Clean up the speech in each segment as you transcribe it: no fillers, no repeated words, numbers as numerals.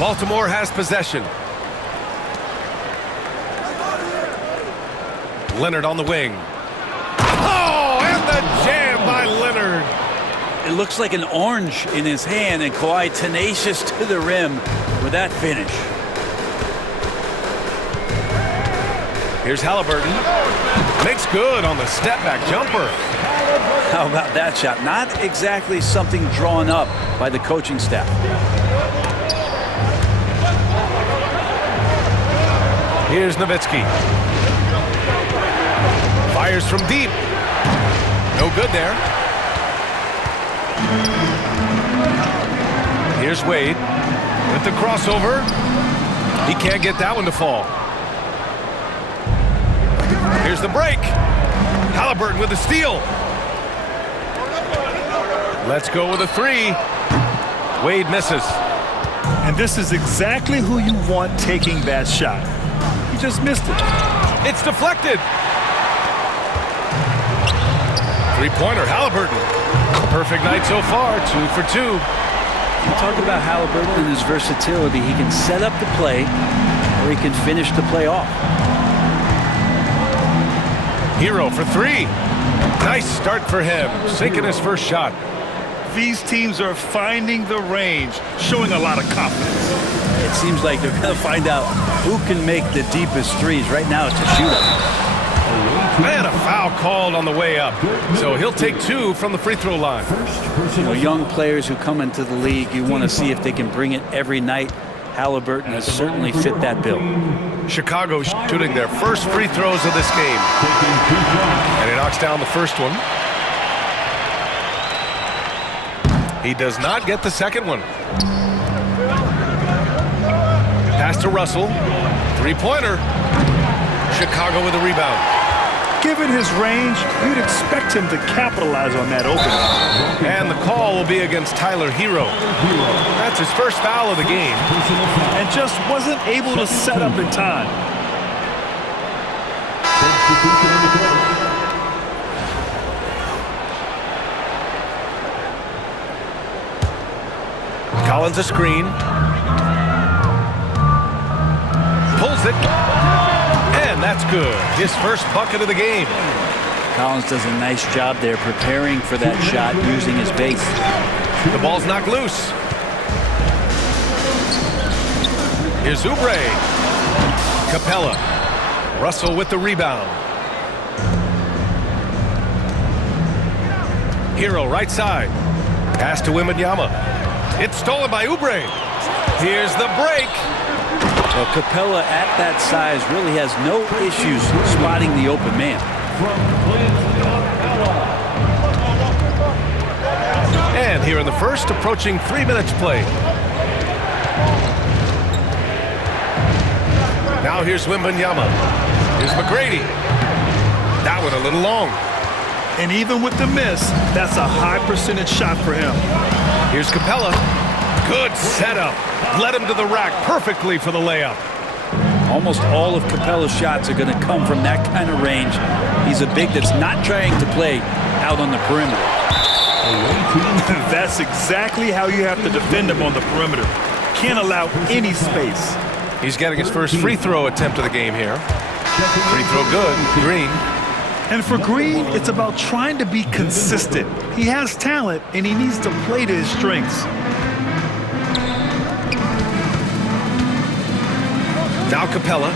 Baltimore has possession. Leonard on the wing. Oh, and the jam by Leonard. It looks like an orange in his hand, and Kawhi tenacious to the rim with that finish. Here's Halliburton. Makes good on the step-back jumper. How about that shot? Not exactly something drawn up by the coaching staff. Here's Nowitzki. Fires from deep. No good there. Here's Wade with the crossover. He can't get that one to fall. Here's the break. Halliburton with the steal. Let's go with a three. Wade misses. And this is exactly who you want taking that shot. He just missed it. It's deflected. Three-pointer, Halliburton. Perfect night so far, 2 for 2. You talk about Halliburton and his versatility. He can set up the play, or he can finish the play off. Hero for three. Nice start for him, sinking his first shot. These teams are finding the range, showing a lot of confidence. It seems like they're going to find out who can make the deepest threes. Right now, it's a shootout. Man, a foul called on the way up. So he'll take 2 from the free throw line. You know, young players who come into the league, you want to see if they can bring it every night. Halliburton has certainly fit that bill. Chicago shooting their first free throws of this game. And he knocks down the first one. He does not get the second one. Pass to Russell. Three-pointer. Chicago with a rebound. Given his range, you'd expect him to capitalize on that opening. And the call will be against Tyler Hero. That's his first foul of the game. And just wasn't able to set up in time. Collins a screen. Pulls it. And that's good. His first bucket of the game. Collins does a nice job there preparing for that shot using his base. The ball's knocked loose. Here's Oubre. Capella. Russell with the rebound. Hero right side. Pass to Wembanyama. It's stolen by Oubre. Here's the break. Well, Capella at that size really has no issues spotting the open man. And here in the first, approaching 3 minutes played. Now here's Wembanyama. Here's McGrady. That one a little long. And even with the miss, that's a high percentage shot for him. Here's Capella. Good setup. Led him to the rack perfectly for the layup. Almost all of Capella's shots are going to come from that kind of range. He's a big that's not trying to play out on the perimeter. That's exactly how you have to defend him on the perimeter. Can't allow any space. He's getting his first free throw attempt of the game here. Free throw good. Green. And for Green, it's about trying to be consistent. He has talent, and he needs to play to his strengths. Now Capella.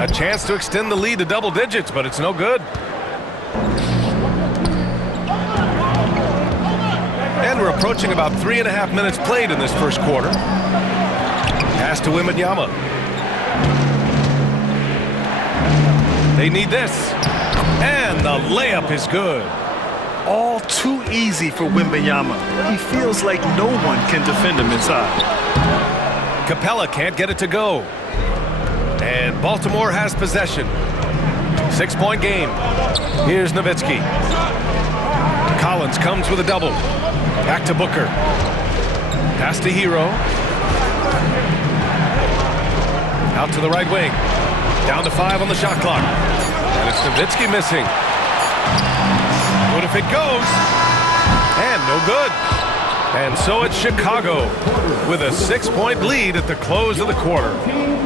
A chance to extend the lead to double digits, but it's no good. And we're approaching about 3.5 minutes played in this first quarter. Pass to Wembanyama. They need this. And the layup is good. All too easy for Wembanyama. He feels like no one can defend him inside. Capella can't get it to go. And Baltimore has possession. 6-point game. Here's Nowitzki. Collins comes with a double. Back to Booker. Pass to Hero. Out to the right wing. Down to 5 on the shot clock. And it's Nowitzki missing. What if it goes? And no good. And so it's Chicago with a 6-point lead at the close of the quarter.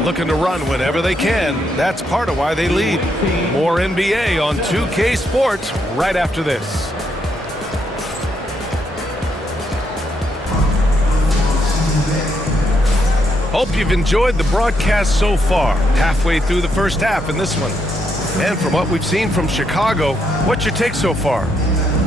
Looking to run whenever they can. That's part of why they lead. More NBA on 2K Sports right after this. Hope you've enjoyed the broadcast so far. Halfway through the first half in this one. And from what we've seen from Chicago, what's your take so far?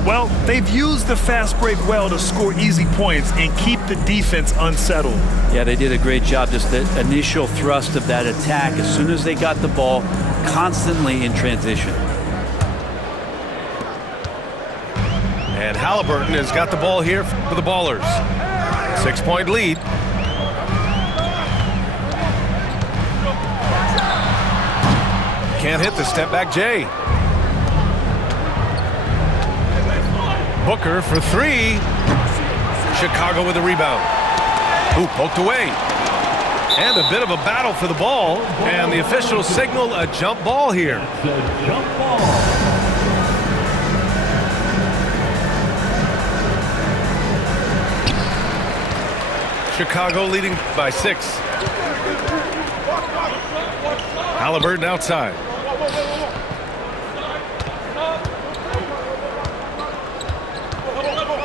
Well, they've used the fast break well to score easy points and keep the defense unsettled. Yeah, they did a great job. Just the initial thrust of that attack, as soon as they got the ball, constantly in transition. And Halliburton has got the ball here for the Ballers. 6-point lead. Can't hit the step back Jay. Booker for three. Chicago with a rebound. Ooh, poked away. And a bit of a battle for the ball. And the officials signal a jump ball here. Chicago leading by 6. Halliburton outside.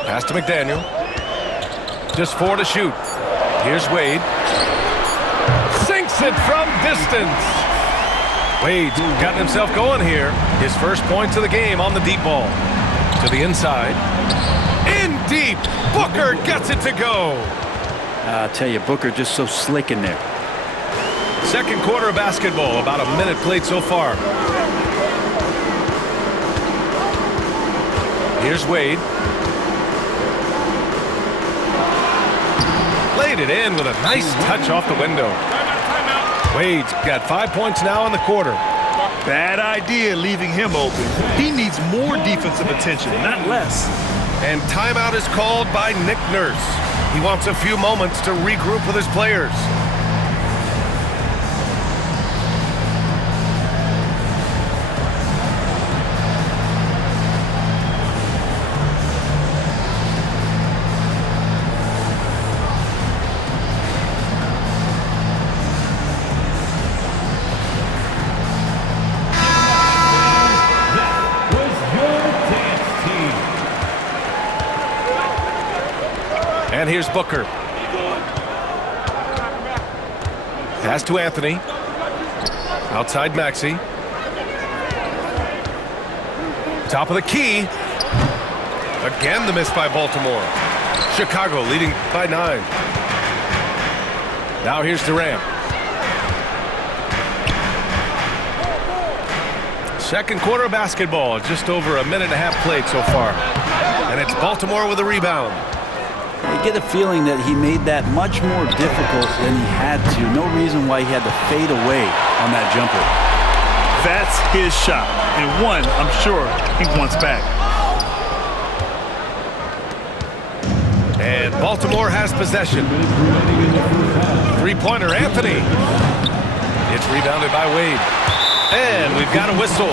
Pass to McDaniel. Just 4 to shoot. Here's Wade. Sinks it from distance. Wade's gotten himself going here. His first points of the game on the deep ball. To the inside. In deep. Booker gets it to go. I'll tell you, Booker just so slick in there. Second quarter of basketball. About a minute played so far. Here's Wade. Laid it in with a nice touch off the window. Wade's got 5 points now in the quarter. Bad idea leaving him open. He needs more defensive attention, not less. And timeout is called by Nick Nurse. He wants a few moments to regroup with his players. And here's Booker. Pass to Anthony. Outside Maxey. Top of the key. Again the miss by Baltimore. Chicago leading by 9. Now here's Durant. Second quarter of basketball. Just over a minute and a half played so far. And it's Baltimore with a rebound. I get a feeling that he made that much more difficult than he had to. No reason why he had to fade away on that jumper. That's his shot, and one I'm sure he wants back. And Baltimore has possession. Three-pointer, Anthony. It's rebounded by Wade. And we've got a whistle.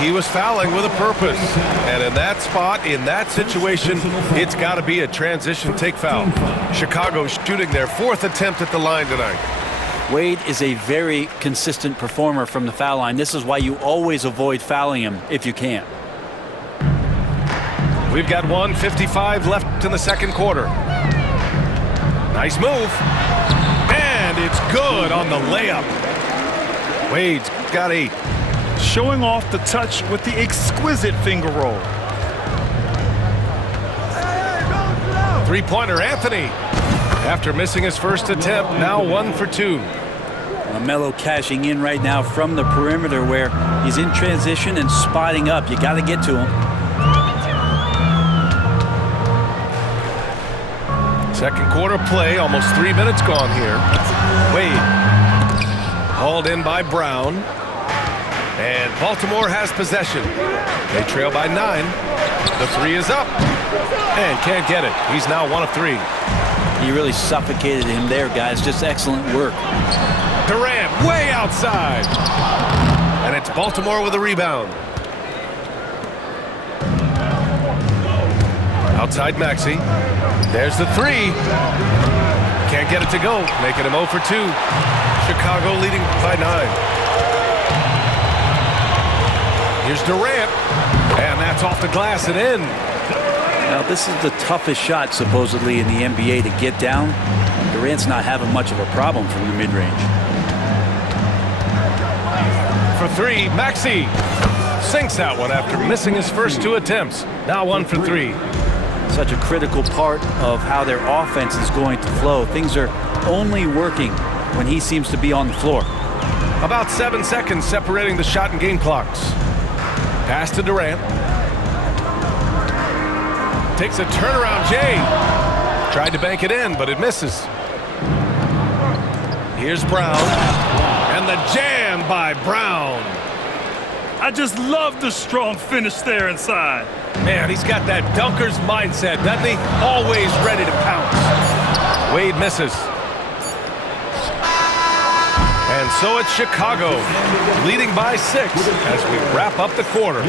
He was fouling with a purpose. And in that spot, in that situation, it's got to be a transition take foul. Chicago shooting their 4th attempt at the line tonight. Wade is a very consistent performer from the foul line. This is why you always avoid fouling him if you can. We've got 1:55 left in the second quarter. Nice move. And it's good on the layup. Wade's got 8. Showing off the touch with the exquisite finger roll. Three-pointer, Anthony. After missing his first attempt, now 1 for 2. Melo cashing in right now from the perimeter where he's in transition and spotting up. You got to get to him. Second quarter play, almost 3 minutes gone here. Wade. Hauled in by Brown. And Baltimore has possession. They trail by 9. The 3 is up. And can't get it. He's now 1 of 3. He really suffocated him there, guys. Just excellent work. Durant way outside. And it's Baltimore with a rebound. Outside Maxey. There's the three. Can't get it to go, making him 0 for 2. Chicago leading by 9. Here's Durant, and that's off the glass and in. Now, this is the toughest shot, supposedly, in the NBA to get down. Durant's not having much of a problem from the mid-range. For 3, Maxey sinks that one after missing his first 2 attempts. Now 1 for 3. Such a critical part of how their offense is going to flow. Things are only working when he seems to be on the floor. About 7 seconds separating the shot and game clocks. Pass to Durant. Takes a turnaround, Jay. Tried to bank it in, but it misses. Here's Brown. And the jam by Brown. I just love the strong finish there inside. Man, he's got that dunker's mindset, doesn't he? Always ready to pounce. Wade misses. And so it's Chicago, leading by 6 as we wrap up the quarter.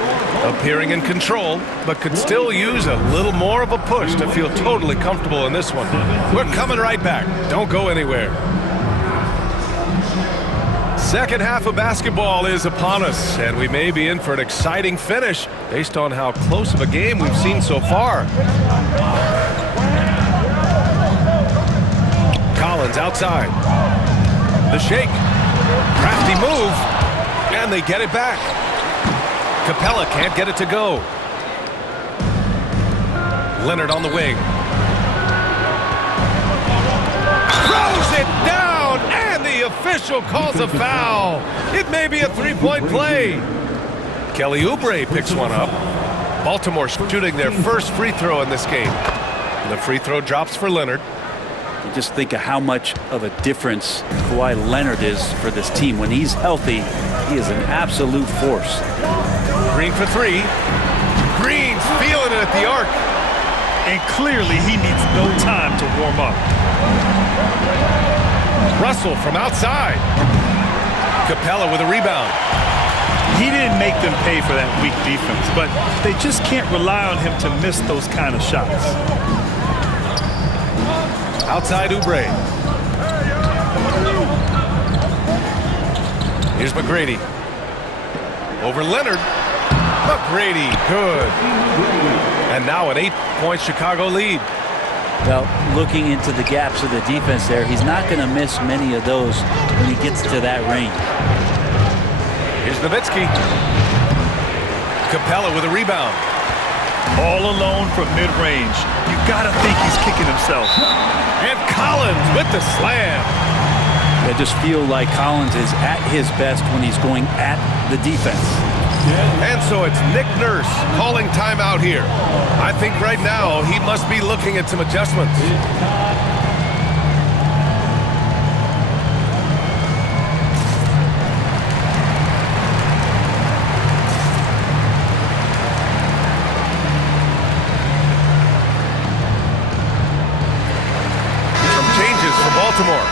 Appearing in control, but could still use a little more of a push to feel totally comfortable in this one. We're coming right back. Don't go anywhere. Second half of basketball is upon us, and we may be in for an exciting finish based on how close of a game we've seen so far. Collins outside. The shake. Crafty move, and they get it back. Capella can't get it to go. Leonard on the wing. Throws it down, and the official calls a foul. It may be a three-point play. Kelly Oubre picks one up. Baltimore shooting their first free throw in this game. The free throw drops for Leonard. You just think of how much of a difference Kawhi Leonard is for this team. When he's healthy, he is an absolute force. Green for 3. Green's feeling it at the arc. And clearly he needs no time to warm up. Russell from outside. Capella with a rebound. He didn't make them pay for that weak defense, but they just can't rely on him to miss those kind of shots. Outside Oubre. Here's McGrady. Over Leonard. McGrady, good. And now an 8-point Chicago lead. Well, looking into the gaps of the defense there, he's not going to miss many of those when he gets to that range. Here's Nowitzki. Capella with a rebound. All alone from mid-range. You gotta think he's kicking himself. And Collins with the slam. I just feel like Collins is at his best when he's going at the defense. And so it's Nick Nurse calling timeout here. I think right now he must be looking at some adjustments. Baltimore.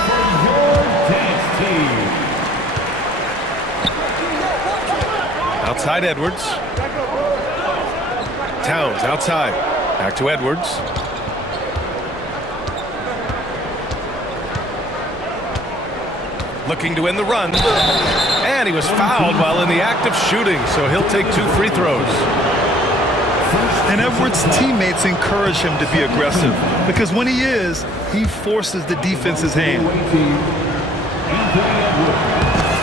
Outside Edwards. Towns outside. Back to Edwards. Looking to win the run. And he was fouled while in the act of shooting, so he'll take 2 free throws. And Edwards' teammates encourage him to be aggressive because when he is, he forces the defense's hand.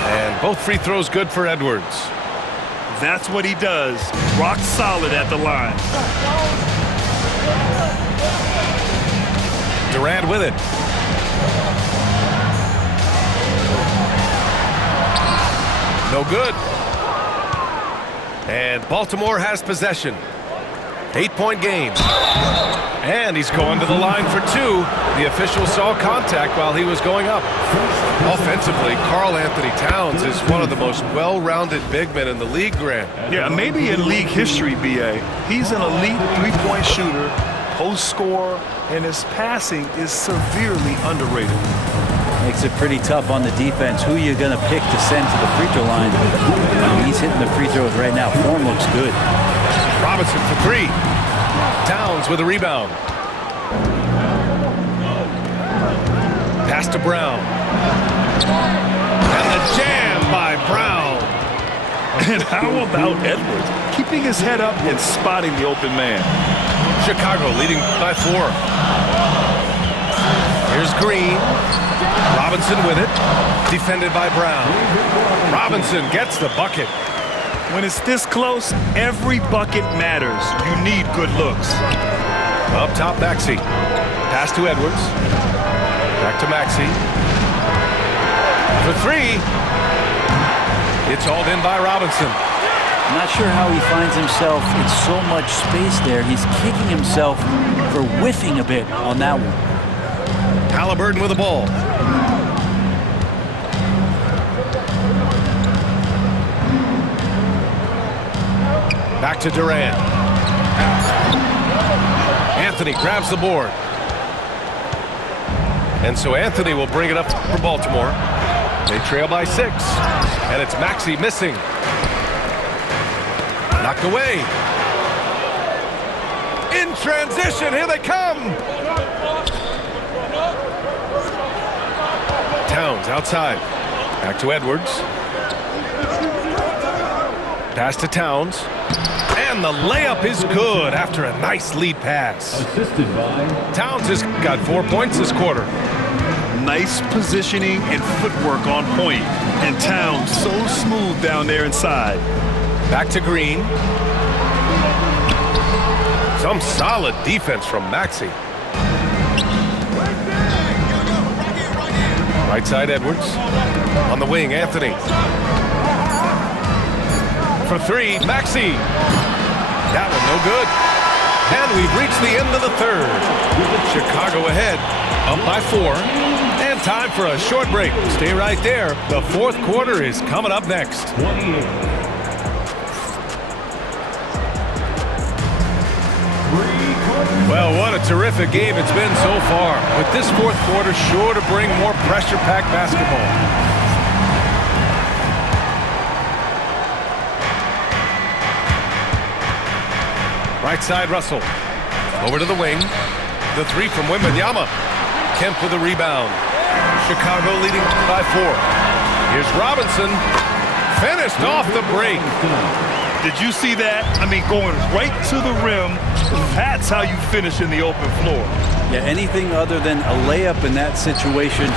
And both free throws good for Edwards. That's what he does. Rock solid at the line. Durant with it. No good. And Baltimore has possession. 8-point game. And he's going to the line for 2. The official saw contact while he was going up. Offensively, Karl Anthony Towns is one of the most well-rounded big men in the league, Grant. Yeah, maybe in league history, B.A. He's an elite three-point shooter, post scorer, and his passing is severely underrated. Makes it pretty tough on the defense. Who you going to pick to send to the free throw line? I mean, he's hitting the free throws right now. Form looks good. Robinson for 3. Towns with a rebound. Pass to Brown. And the jam by Brown. And how about Edwards? Keeping his head up and spotting the open man. Chicago leading by 4. Here's Green. Robinson with it. Defended by Brown. Robinson gets the bucket. When it's this close, every bucket matters. You need good looks. Up top, Maxey. Pass to Edwards. Back to Maxey. For 3. It's hauled in by Robinson. I'm not sure how he finds himself in so much space there. He's kicking himself for whiffing a bit on that one. Halliburton with the ball. Back to Durant. Anthony grabs the board. And so Anthony will bring it up for Baltimore. They trail by 6. And it's Maxey missing. Knocked away. In transition, here they come. Towns outside. Back to Edwards. Pass to Towns. And the layup is good after a nice lead pass. Assisted by Towns has got 4 points this quarter. Nice positioning and footwork on point. And Towns so smooth down there inside. Back to Green. Some solid defense from Maxey. Right side, Edwards. On the wing, Anthony. For 3, Maxey. That one no good. And we've reached the end of the 3rd. Chicago ahead, up by 4. And time for a short break. Stay right there. The 4th quarter is coming up next. 28. Well, what a terrific game it's been so far. With this 4th quarter sure to bring more pressure-packed basketball. Right side, Russell. Over to the wing. The 3 from Wembanyama. Kemp with a rebound. Chicago leading by 4. Here's Robinson. Finished off the break. Did you see that? I mean, going right to the rim. That's how you finish in the open floor. Yeah, anything other than a layup in that situation,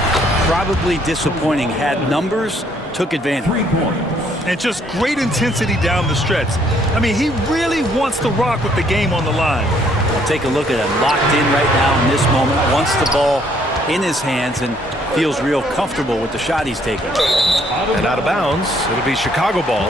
probably disappointing. Had numbers, took advantage. 3 points. And just great intensity down the stretch. I mean, he really wants to rock with the game on the line. We'll take a look at him. Locked in right now in this moment. Wants the ball in his hands and feels real comfortable with the shot he's taking. And out of bounds, it'll be Chicago ball.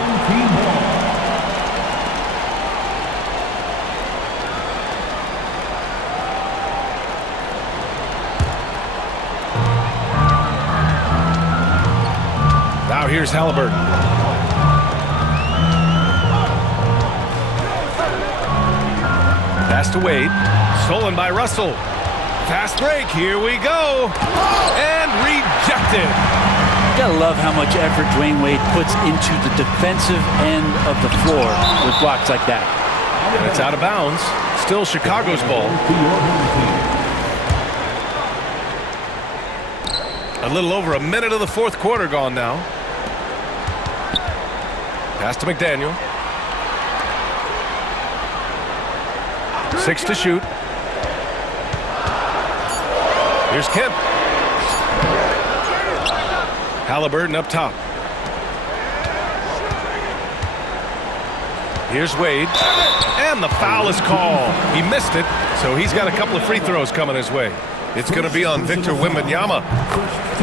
Now here's Halliburton. Pass to Wade. Stolen by Russell. Fast break. Here we go. And rejected. You gotta love how much effort Dwayne Wade puts into the defensive end of the floor with blocks like that. And it's out of bounds. Still Chicago's ball. A little over a minute of the 4th quarter gone now. Pass to McDaniel. 6 to shoot. Here's Kemp. Halliburton up top. Here's Wade. And the foul is called. He missed it, so he's got a couple of free throws coming his way. It's going to be on Victor Wembanyama.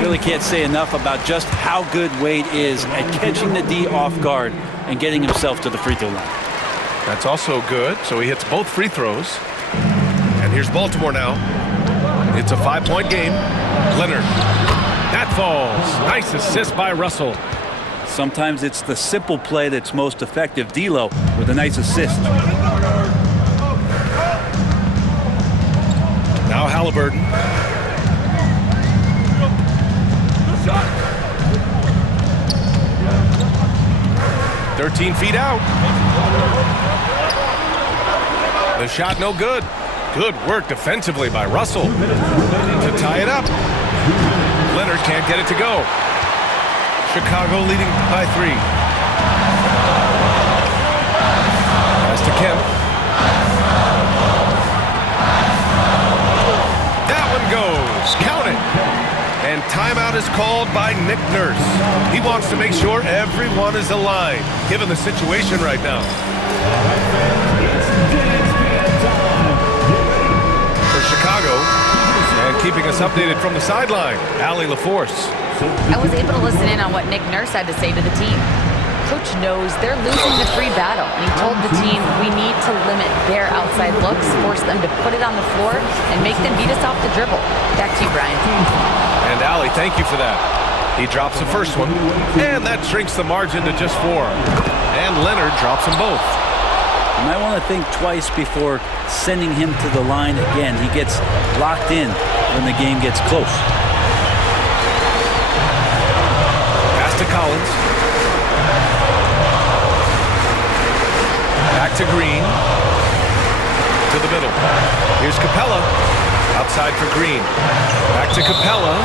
Really can't say enough about just how good Wade is at catching the D off guard and getting himself to the free throw line. That's also good, so he hits both free throws. And here's Baltimore now. It's a 5-point game. Leonard. That falls. Nice assist by Russell. Sometimes it's the simple play that's most effective. D'Lo with a nice assist. Now Halliburton. Shot. 13 feet out. The shot no good. Good work defensively by Russell to tie it up. Leonard can't get it to go. Chicago leading by 3. Pass to Kemp. That one goes. Count it. And timeout is called by Nick Nurse. He wants to make sure everyone is aligned, given the situation right now. For Chicago, and keeping us updated from the sideline, Allie LaForce. I was able to listen in on what Nick Nurse had to say to the team. Coach knows they're losing the free battle, and he told the team we need to limit their outside looks, force them to put it on the floor, and make them beat us off the dribble. Back to you, Brian. And Allie, thank you for that. He drops the first one, and that shrinks the margin to just 4. And Leonard drops them both. You might want to think twice before sending him to the line again. He gets locked in when the game gets close. Pass to Collins. Back to Green. To the middle. Here's Capella. Outside for Green. Back to Capella.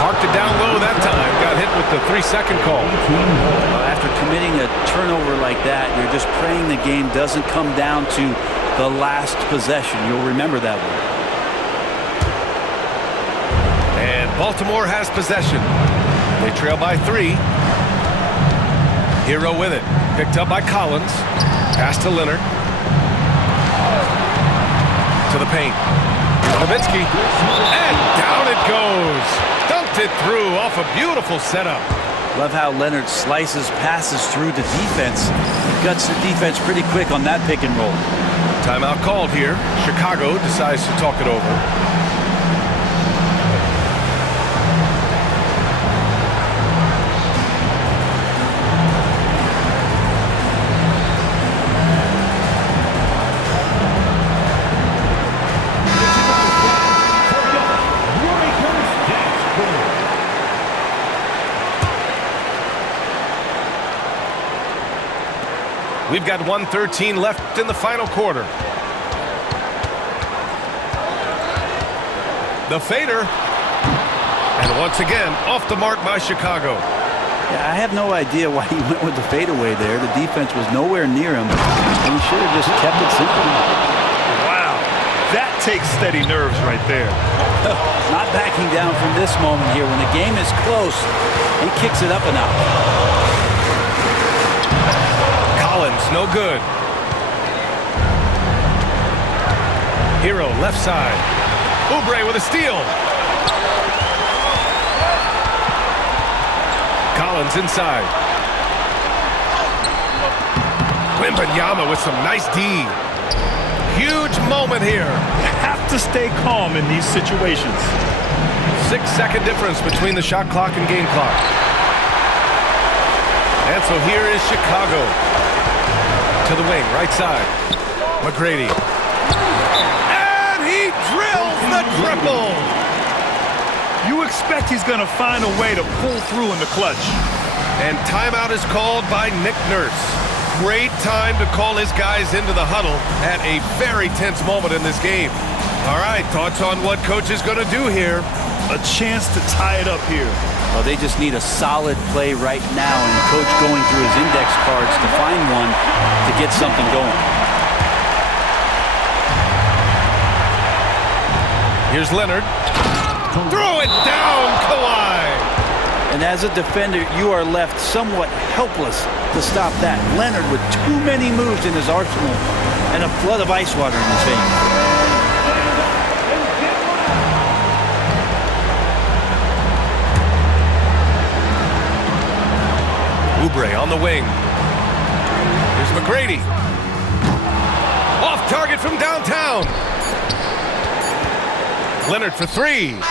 Parked it down low that time. Got hit with the 3-second call. After committing a turnover like that, you're just praying the game doesn't come down to the last possession. You'll remember that one. And Baltimore has possession. They trail by 3. Hero with it. Picked up by Collins. Pass to Leonard. To the paint. Nowitzki. And down it goes. Dumped it through off a beautiful setup. Love how Leonard slices passes through the defense. Guts the defense pretty quick on that pick and roll. Timeout called here. Chicago decides to talk it over. We've got 1:13 left in the final quarter. The fader. And once again, off the mark by Chicago. Yeah, I have no idea why he went with the fadeaway there. The defense was nowhere near him. And he should have just kept it simple. Wow. That takes steady nerves right there. Not backing down from this moment here. When the game is close, he kicks it up a notch. Collins, no good. Hero, left side. Oubre with a steal. Collins inside. Wembanyama with some nice D. Huge moment here. You have to stay calm in these situations. 6-second difference between the shot clock and game clock. And so here is Chicago. To the wing, right side. McGrady. And he drills the triple. You expect he's going to find a way to pull through in the clutch. And timeout is called by Nick Nurse. Great time to call his guys into the huddle at a very tense moment in this game. All right, thoughts on what coach is going to do here? A chance to tie it up here. Well, they just need a solid play right now, and the coach going through his index cards to find one to get something going. Here's Leonard. Throw it down, Kawhi. And as a defender, you are left somewhat helpless to stop that. Leonard with too many moves in his arsenal and a flood of ice water in his veins. Oubre on the wing. Here's McGrady. Off target from downtown. Leonard for 3. Oh,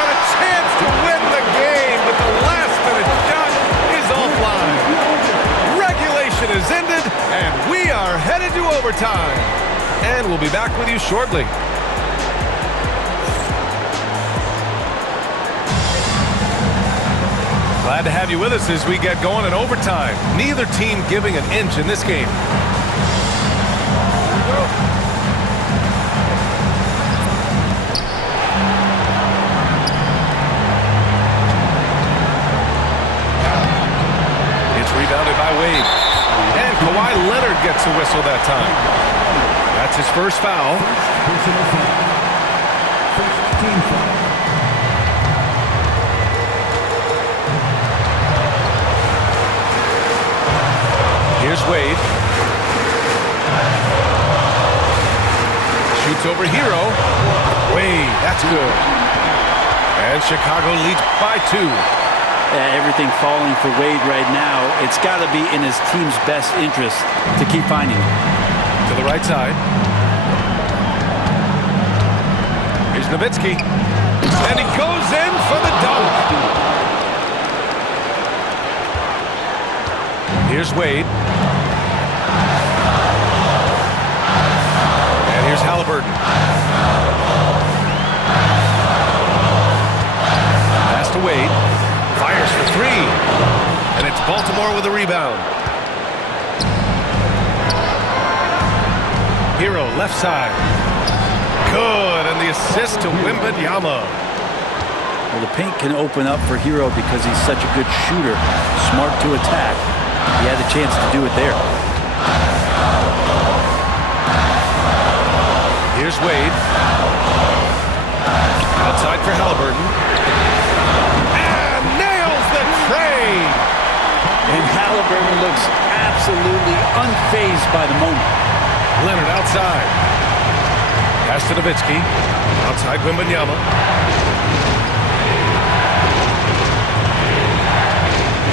and a chance to win the game, but the last-minute shot is offline. Regulation is ended, and we are headed to overtime. And we'll be back with you shortly. Glad to have you with us as we get going in overtime. Neither team giving an inch in this game. by Wade. And Kawhi Leonard gets a whistle that time. That's his first foul. Here's Wade. Shoots over Hero. Wade, that's good. And Chicago leads by 2. Everything falling for Wade right now. It's got to be in his team's best interest to keep finding him. To the right side. Here's Nowitzki. And he goes in for the dunk. Here's Wade. And here's Halliburton. Pass to Wade. Fires for 3. And it's Baltimore with a rebound. Hero left side. Good. And the assist to Wembanyama. Well, the paint can open up for Hero because he's such a good shooter. Smart to attack. He had a chance to do it there. Here's Wade. Outside for Halliburton. And nails the tray. And Halliburton looks absolutely unfazed by the moment. Leonard outside. Pass to Nowitzki. Outside Wembanyama.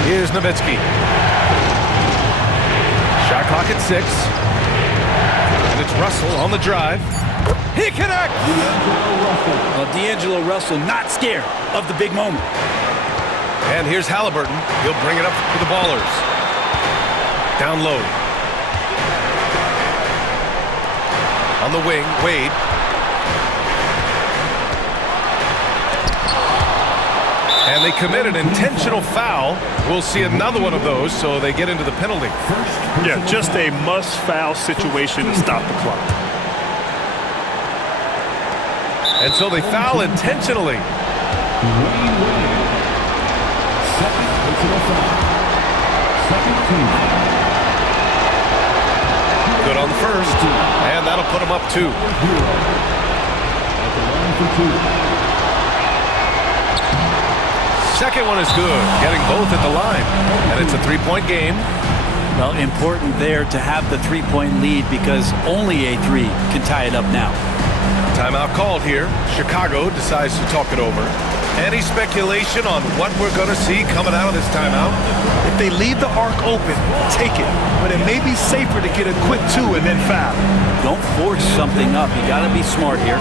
Here's Nowitzki. Shot clock at 6. And it's Russell on the drive. He connects! Well, D'Angelo Russell not scared of the big moment. And here's Halliburton. He'll bring it up to the Ballers. Down low. On the wing, Wade. And they commit an intentional foul. We'll see another one of those, so they get into the penalty. Yeah, just a must-foul situation to stop the clock. And so they foul intentionally. Good on the first, and that'll put them up 2. Second one is good, getting both at the line. And it's a 3-point game. Well, important there to have the 3-point lead because only a 3 can tie it up now. Timeout called here. Chicago decides to talk it over. Any speculation on what we're going to see coming out of this timeout? If they leave the arc open, take it. But it may be safer to get a quick 2 and then foul. Don't force something up. You got to be smart here.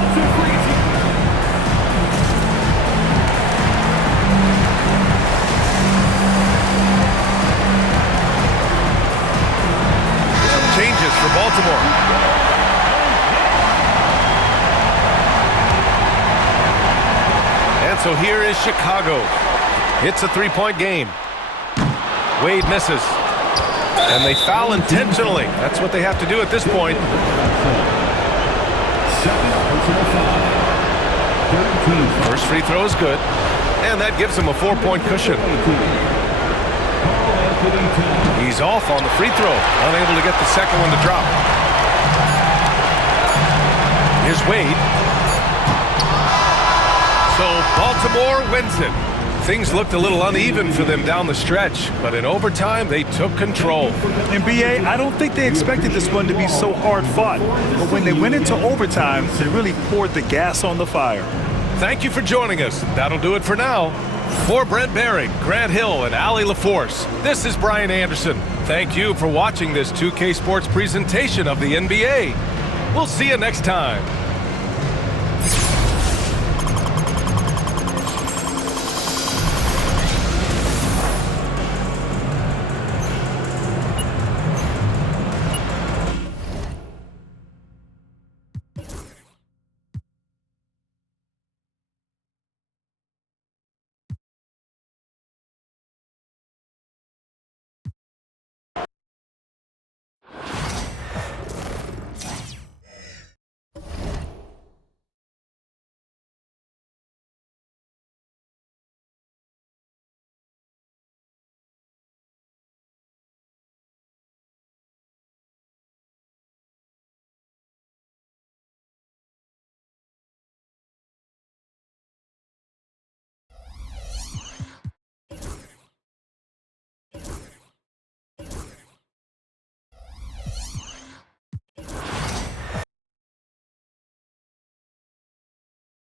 Changes for Baltimore. And so here is Chicago. It's a 3-point game. Wade misses. And they foul intentionally. That's what they have to do at this point. First free throw is good. And that gives him a 4-point cushion. He's off on the free throw. Unable to get the second one to drop. Here's Wade. So Baltimore wins it. Things looked a little uneven for them down the stretch, but in overtime, they took control. And BA, I don't think they expected this one to be so hard fought. But when they went into overtime, they really poured the gas on the fire. Thank you for joining us. That'll do it for now. For Brent Behring, Grant Hill, and Allie LaForce, this is Brian Anderson. Thank you for watching this 2K Sports presentation of the NBA. We'll see you next time.